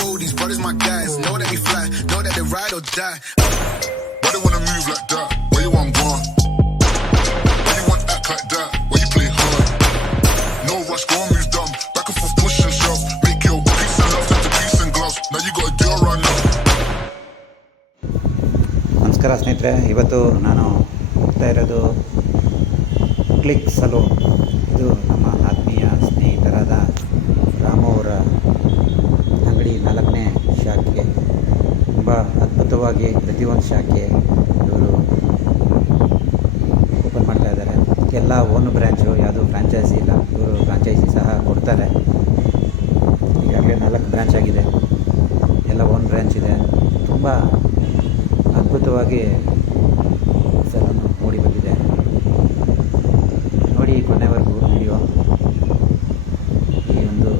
fool, these brothers my guys. Know that we fly, know that they ride or die. Why they wanna move like that? Where you want gone? Why you want act like that? Why you play hard? No rush, go and move dumb. Back and forth, push and shove. Make your peace and love into peace and gloves. Now you gotta do it right now. ನಮಸ್ಕಾರ ಸ್ನೇಹಿತರೆ, ಇವತ್ತು ನಾನು ಹೋಗ್ತಾ ಇರೋದು click salon. ಇದು ನಮ್ಮ ಆತ್ಮೀಯ ಸ್ನೇಹಿತರಾದ ರಾಮು ಅವರ ಅಂಗಡಿ 4ನೇ ಶಾಖೆ. ತುಂಬ ಅದ್ಭುತವಾಗಿ ಪ್ರತಿಯೊಂದು ಶಾಖೆ ಇವರು ಓಪನ್ ಮಾಡ್ತಾ ಇದ್ದಾರೆ. ಎಲ್ಲ ಓನ್ ಬ್ರ್ಯಾಂಚು, ಯಾವುದೂ ಫ್ರಾಂಚೈಸಿ ಇಲ್ಲ. ಇವರು ಫ್ರಾಂಚೈಸಿ ಸಹ ಕೊಡ್ತಾರೆ. ಈಗಾಗಲೇ 4 ಬ್ರ್ಯಾಂಚ್ ಆಗಿದೆ, ಎಲ್ಲ ಓನ್ ಬ್ರ್ಯಾಂಚ್ ಇದೆ. ತುಂಬ ಅದ್ಭುತವಾಗಿ ಸಲೂನು ಮೂಡಿ ಬಂದಿದೆ. ನೋಡಿ ಕೊನೆವರೆಗೂ ವಿಡಿಯೋ. ಈ ಒಂದು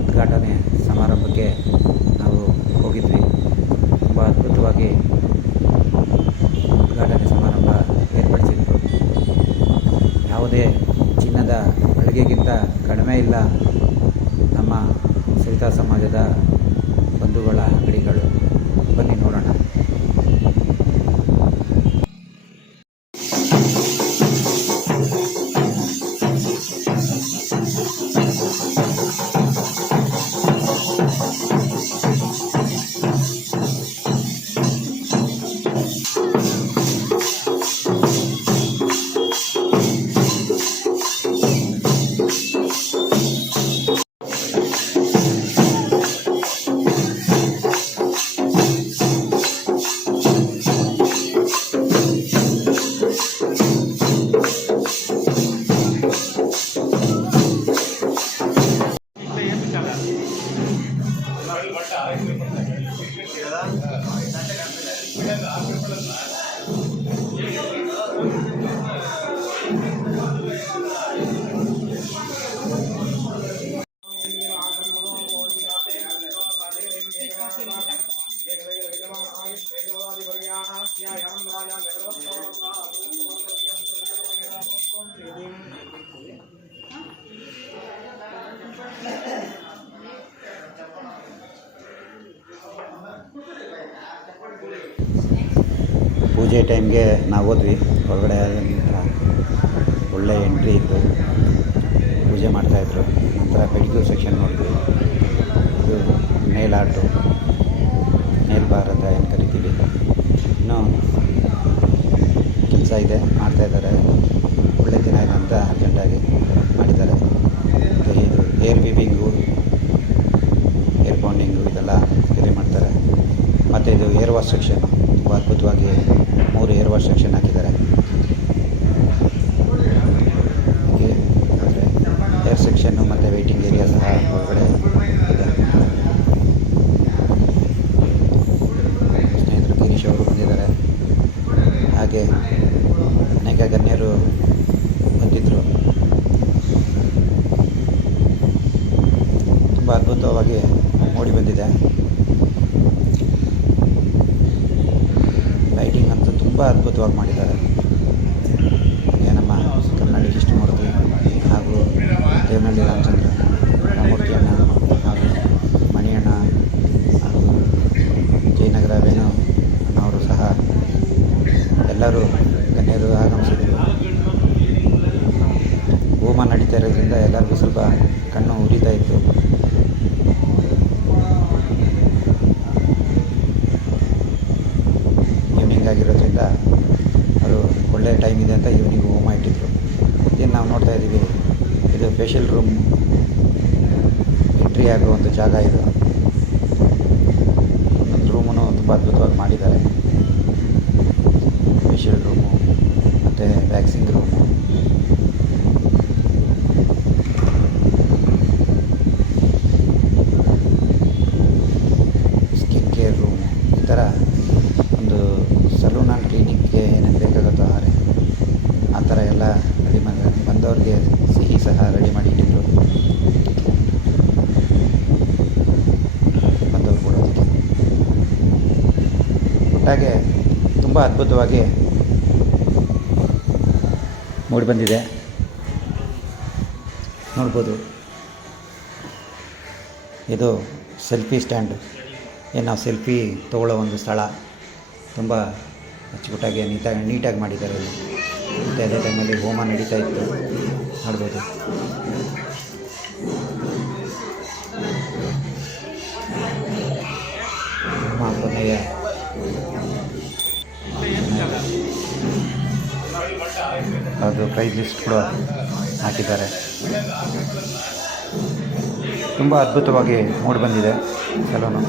ಉದ್ಘಾಟನೆ ಸಮಾರಂಭಕ್ಕೆ ನಾವು ಹೋಗಿದ್ವಿ. ತುಂಬ ಅದ್ಭುತವಾಗಿ ಉದ್ಘಾಟನೆ ಸಮಾರಂಭ ಏರ್ಪಡಿಸಿದ್ರು. ಯಾವುದೇ ಚಿನ್ನದ ಮಳಿಗೆಗಿಂತ ಕಡಿಮೆ ಇಲ್ಲ ನಮ್ಮ ಸವಿತಾ ಸಮಾಜದ ಬಂಧುಗಳ ಅಂಗಡಿಗಳು. ಬನ್ನಿ ನೋಡೋಣ. ಪೂಜೆ ಟೈಮ್ಗೆ ನಾವು ಹೋದ್ವಿ. ಹೊರಗಡೆ ಒಳ್ಳೆ ಎಂಟ್ರಿ ಇತ್ತು, ಪೂಜೆ ಮಾಡ್ತಾಯಿದ್ರು. ನಂತರ ಪೆಡಿಕ್ಯೂರ್ ಸೆಕ್ಷನ್ ನೋಡಿದ್ವಿ. ಇದು ನೇಲ್ ಆರ್ಟು, ನೇಲ್ ಬಾರ್ ಅಂತ ಏನು ಕರಿತೀವಿ. ಇನ್ನೂ ಕೆಲಸ ಇದೆ, ಮಾಡ್ತಾಯಿದ್ದಾರೆ. ಒಳ್ಳೆ ದಿನ ಇದೆ ಅಂತ ಅರ್ಜೆಂಟಾಗಿ ಮಾಡಿದ್ದಾರೆ. ಮತ್ತು ಇದು ಹೇರ್ ವೀವಿಂಗು, ಹೇರ್ ಬಾಂಡಿಂಗು ಇದೆಲ್ಲ ಬೇರೆ ಮಾಡ್ತಾರೆ. ಮತ್ತು ಇದು ಹೇರ್ ವಾಶ್ ಸೆಕ್ಷನ್ನು ತುಂಬ ಅದ್ಭುತವಾಗಿ 3 ಹೇರ್ ವಾಶ್ ಸೆಕ್ಷನ್ ಹಾಕಿದ್ದಾರೆ. ಹೀಗೆ ಅಂದರೆ ಹೇರ್ ಸೆಕ್ಷನ್ನು ಮತ್ತು ವೆಯ್ಟಿಂಗ್ ಏರಿಯಾ ಸಹ ಒಳಗಡೆ ಇದೆ. ಸ್ನೇಹಿತರು ಗಿರೀಶ್ ಅವರು ಬಂದಿದ್ದಾರೆ. ಹಾಗೆ ಅನೇಕ ಗಣ್ಯರು ಬಂದಿದ್ದರು. ತುಂಬ ಅದ್ಭುತವಾಗಿ ಮೂಡಿ ಬಂದಿದೆ. ಲೈಟಿಂಗ್ ಅಂತೂ ತುಂಬ ಅದ್ಭುತವಾಗಿ ಮಾಡಿದ್ದಾರೆ. ಹಾಗೆ ನಮ್ಮ ಕನ್ನಡಿ ಕೃಷ್ಣಮೂರ್ತಿ ಹಾಗೂ ದೇವನಹಳ್ಳಿ ರಾಮಚಂದ್ರ ರಾಮಮೂರ್ತಿ ಅಣ್ಣ ಹಾಗೂ ಮಣಿಯಣ್ಣ ಹಾಗೂ ಜಯನಗರ ವೇಣು ಅಣ್ಣವರು ಸಹ ಎಲ್ಲರೂ ಗಣ್ಯರು ಆಗಮಿಸಿದರು. ಹೋಮ ನಡೀತಾ ಇರೋದ್ರಿಂದ ಎಲ್ಲರಿಗೂ ಸ್ವಲ್ಪ ಕಣ್ಣು ಉರಿತಾ ಇತ್ತು. ಈವ್ನಿಂಗ್ ಆಗಿರೋದ್ರಿಂದ ಅವರು ಒಳ್ಳೆಯ ಟೈಮ್ ಇದೆ ಅಂತ ಈವ್ನಿಂಗ್ ಹೋಮ ಇಟ್ಟಿದ್ರು. ಏನು ನಾವು ನೋಡ್ತಾ ಇದ್ದೀವಿ, ಇದು ಫೇಶಿಯಲ್ ರೂಮ್ ಎಂಟ್ರಿ ಆಗೋ ಒಂದು ಜಾಗ. ಇದು ಒಂದು ರೂಮನ್ನು ತುಂಬ ಅದ್ಭುತವಾಗಿ ಮಾಡಿದ್ದಾರೆ. ಫೇಶಿಯಲ್ ರೂಮು ಮತ್ತು waxing room, skin care room, ಈ ಥರ ಒಂದು ಸಲೂನ್ ಆ್ಯಂಡ್ ಕ್ಲಿನಿಕ್ಗೆ ಏನೇನು ಬೇಕಾಗುತ್ತೋ ಆ ಥರ ಎಲ್ಲ ರೆಡಿ ಮಾಡಿ ಬಂದವ್ರಿಗೆ ಸಿಹಿ ಸಹ ರೆಡಿ ಮಾಡಿ ಇಟ್ಟಿದ್ರು ಬಂದವ್ರು ಕೊಡೋದಕ್ಕೆ. ಒಟ್ಟಾಗೆ ತುಂಬ ಅದ್ಭುತವಾಗಿ ಮೂಡಿಬಂದಿದೆ. ನೋಡ್ಬೋದು, ಇದು ಸೆಲ್ಫಿ ಸ್ಟ್ಯಾಂಡು. ಏನು ನಾವು ಸೆಲ್ಫಿ ತೊಗೊಳ್ಳೋ ಒಂದು ಸ್ಥಳ. ತುಂಬ ಅಚ್ಚುಕಟ್ಟಾಗಿ ನೀಟಾಗಿ ಮಾಡಿದ್ದಾರೆ ಇಲ್ಲಿ. ಮತ್ತು ಅದೇ ಟೈಮಲ್ಲಿ ಹೋಮ ನಡೀತಾ ಇತ್ತು, ನೋಡ್ಬೋದು. ಹೋಮ ಕೊನೆಯ ಅದು ಪ್ರೈಸ್ ಲಿಸ್ಟ್ ಕೂಡ ಹಾಕಿದ್ದಾರೆ. ತುಂಬ ಅದ್ಭುತವಾಗಿ ಮೂಡಿ ಬಂದಿದೆ ಸಲೂನು.